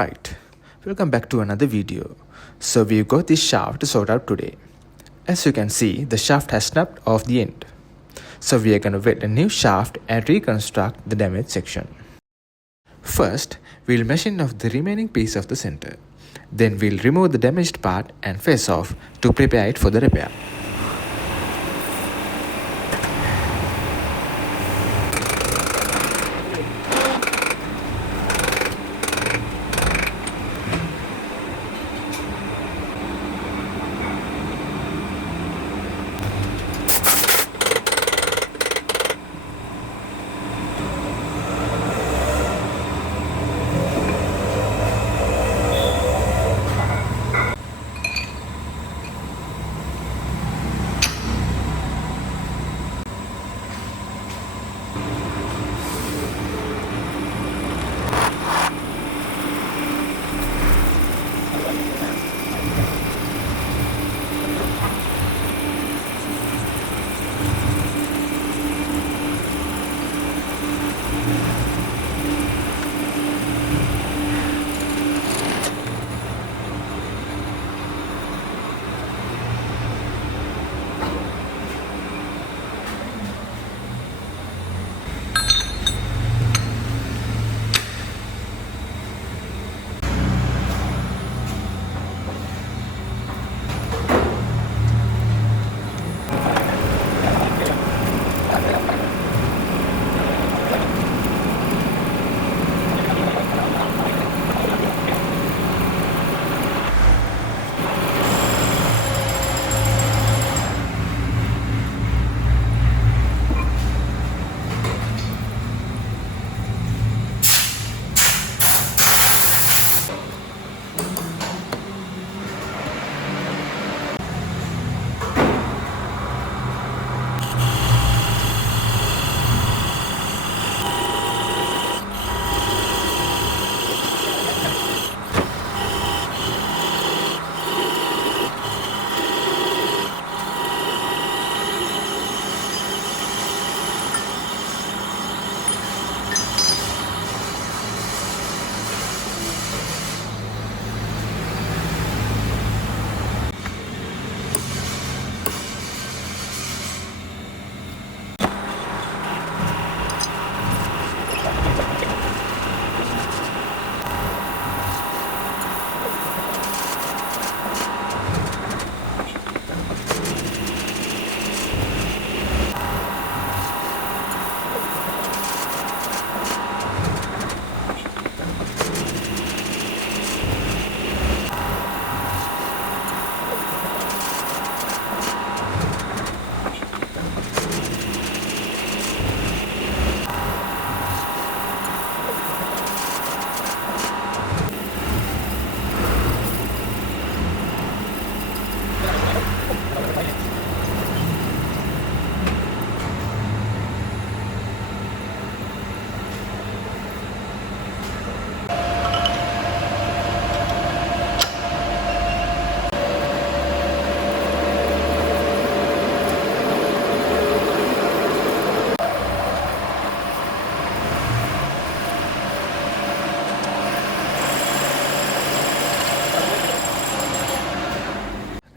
Alright, welcome back to another video. So we've got this shaft to sort out today. As you can see, the shaft has snapped off the end. So we are going to weld a new shaft and reconstruct the damaged section. First, we'll machine off the remaining piece of the center. Then we'll remove the damaged part and face off to prepare it for the repair.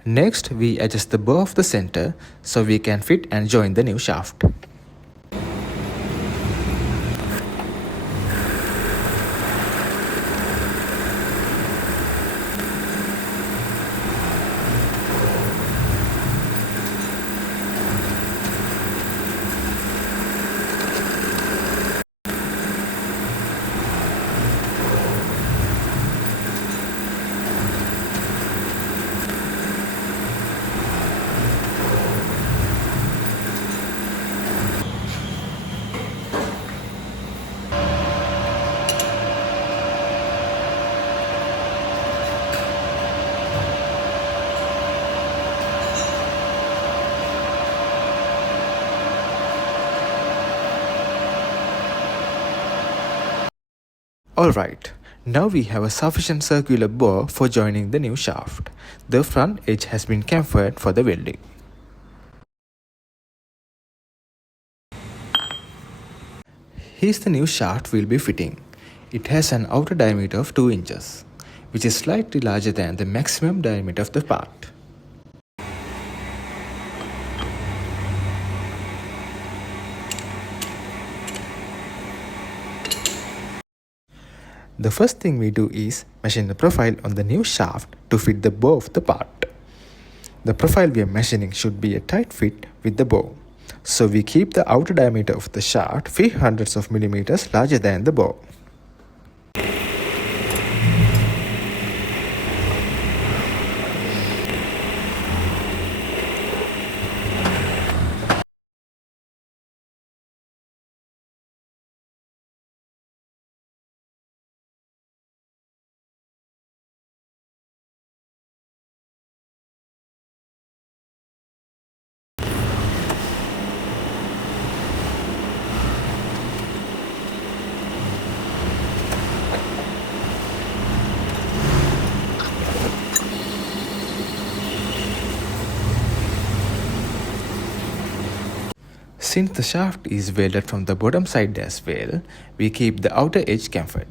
Next, we adjust the bow of the center so we can fit and join the new shaft. Alright, now we have a sufficient circular bore for joining the new shaft. The front edge has been chamfered for the welding. Here's the new shaft we'll be fitting. It has an outer diameter of 2 inches, which is slightly larger than the maximum diameter of the part. The first thing we do is machine the profile on the new shaft to fit the bow of the part. The profile we are machining should be a tight fit with the bow, so we keep the outer diameter of the shaft few hundreds of millimeters larger than the bow. Since the shaft is welded from the bottom side as well, we keep the outer edge chamfered.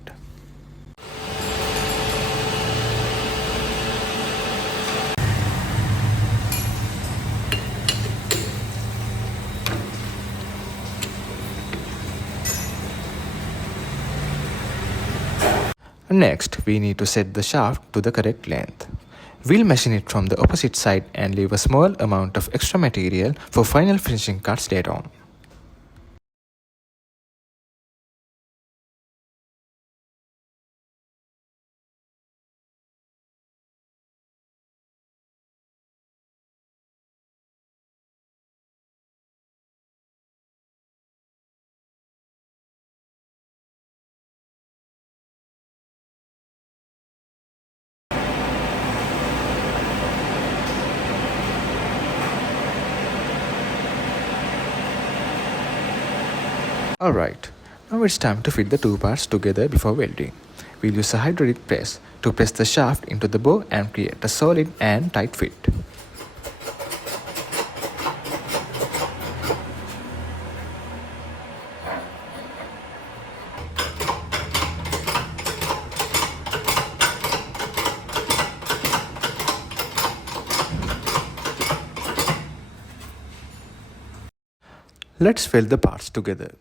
Next, we need to set the shaft to the correct length. We'll machine it from the opposite side and leave a small amount of extra material for final finishing cuts later on. Alright, now it's time to fit the two parts together before welding. We'll use a hydraulic press to press the shaft into the bow and create a solid and tight fit. Let's weld the parts together.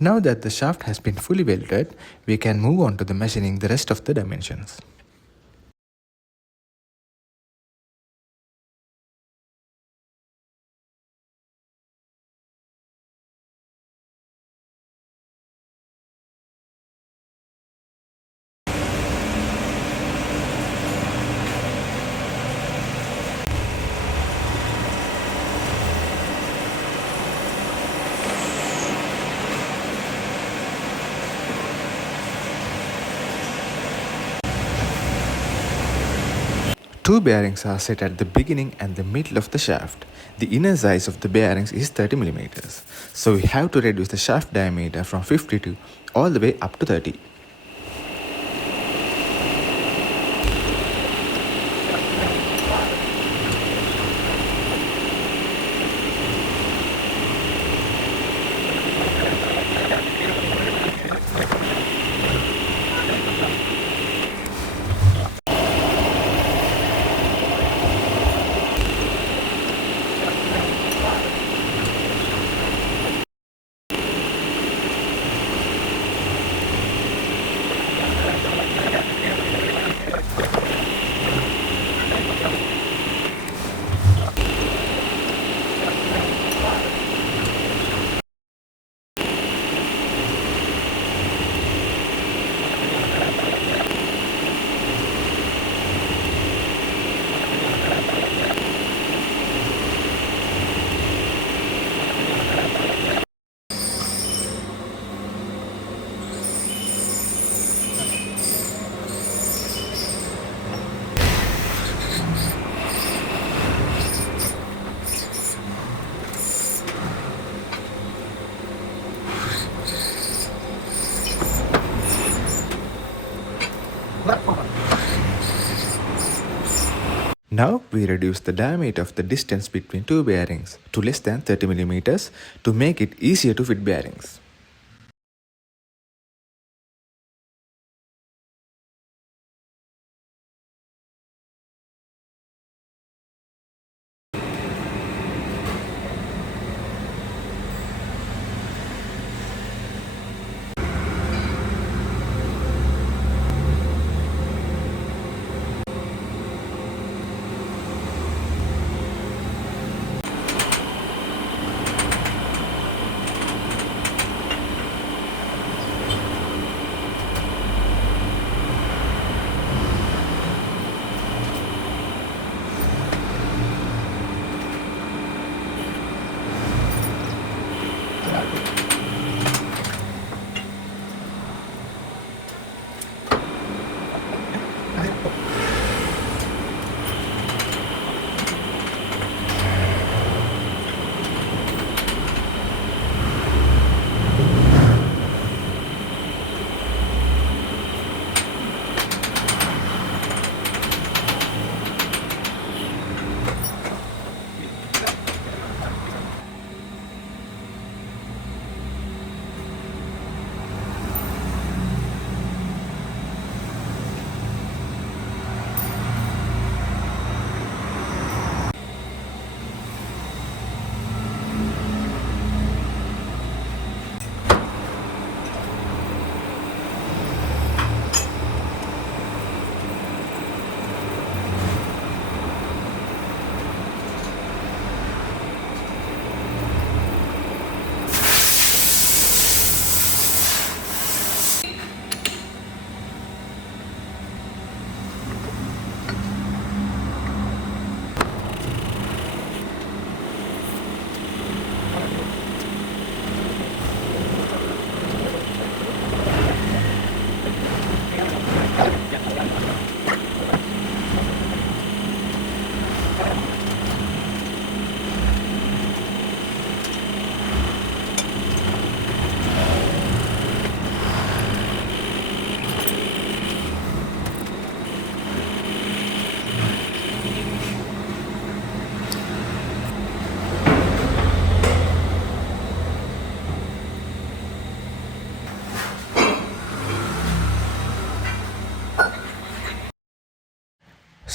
Now that the shaft has been fully welded, we can move on to the machining the rest of the dimensions. Two bearings are set at the beginning and the middle of the shaft. The inner size of the bearings is 30 mm, so we have to reduce the shaft diameter from 52 all the way up to 30. Now we reduce the diameter of the distance between two bearings to less than 30 mm to make it easier to fit bearings.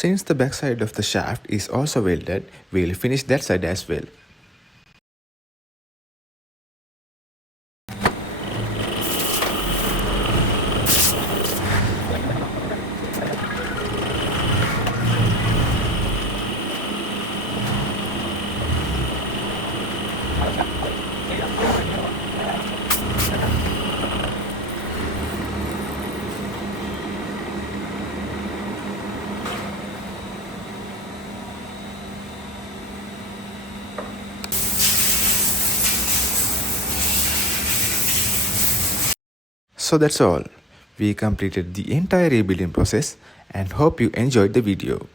Since the back side of the shaft is also welded, we'll finish that side as well. So that's all. We completed the entire rebuilding process and hope you enjoyed the video.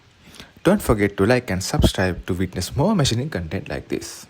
Don't forget to like and subscribe to witness more machining content like this.